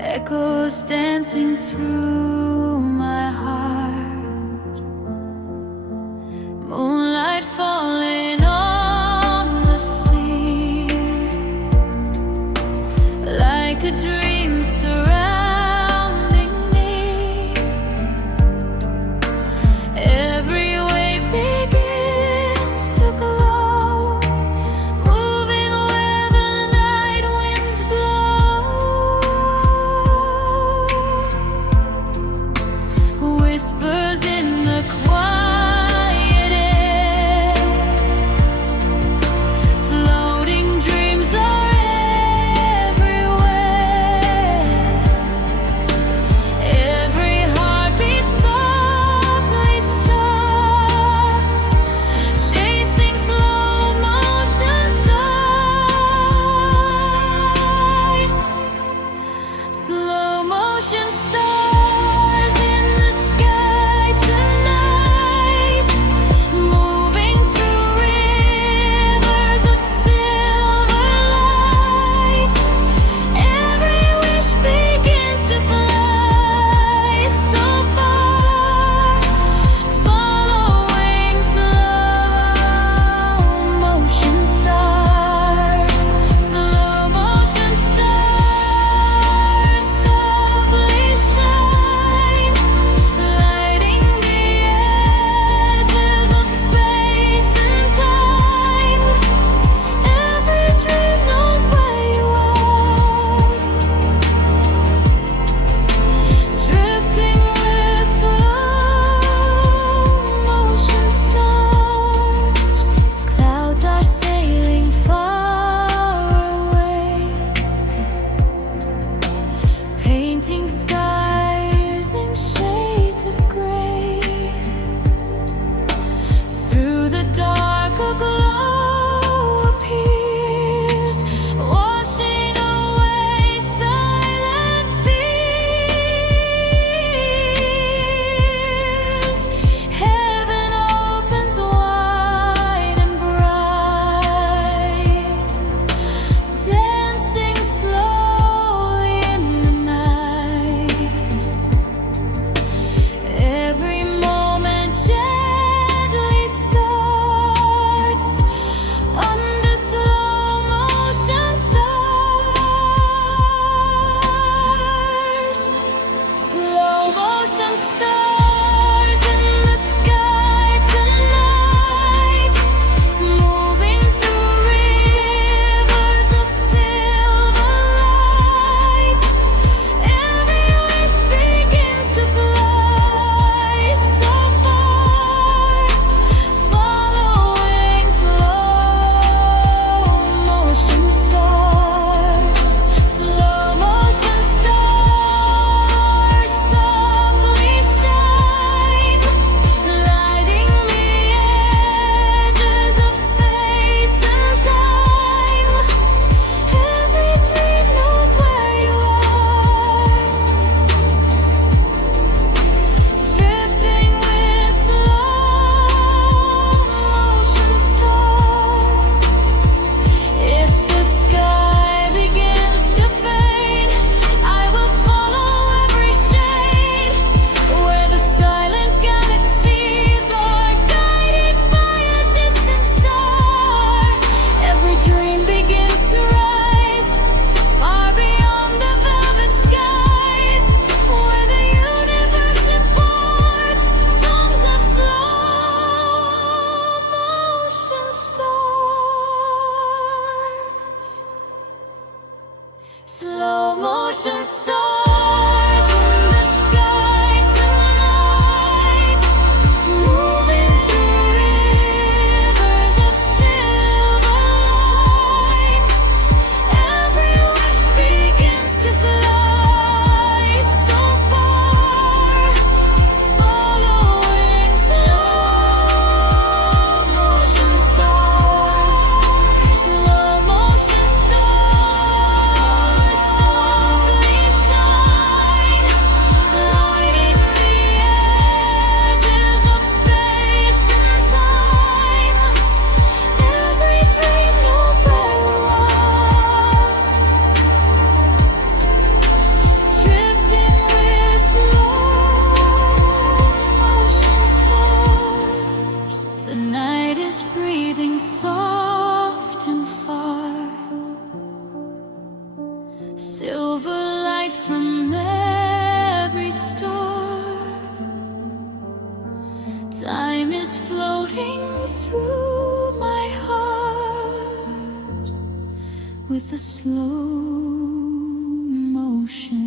echoes dancing through my heart, moonlight falling on the sea, like a dream surrounding me. Every wave begins to glow, moving where the night winds blow. Whispers in the quiet air, floating dreams are everywhere. Every heartbeat softly starts, chasing slow motion stars. Slow motion stars in the sky tonight, moving through rivers of silver light. Every wish begins to fly so far, following slow motion stars. Slow motion stars softly shine, lighting the edges of space and time. Every dream knows where you are, drifting with slow motion stars. Clouds are sailing far away, painting skies in shades of gray. Through the dark a glow appears, washing away silent fears. Heaven opens wide and bright, dancing slowly in the night. Every moment gently starts under slow motion stars. Slow motion stars in the sky tonight, moving through rivers of silver light. Every wish begins to fly so far, following slow motion stars. Slow motion stars softly shine, lighting the edges of space and time. Every dream knows where you are, drifting with slow motion stars. If the sky begins to fade, I will follow every shade, where the silent galaxies are guided by a distant star. Every dream begins to rise, far beyond the velvet skies, where the universe imparts songs of slow motion stars. Slow motion stars in the sky tonight, moving through rivers of silver light. Every wish begins to fly so far, following slow motion stars. Slow motion stars softly silver light from every star. Time is floating through my heart with a slow motion.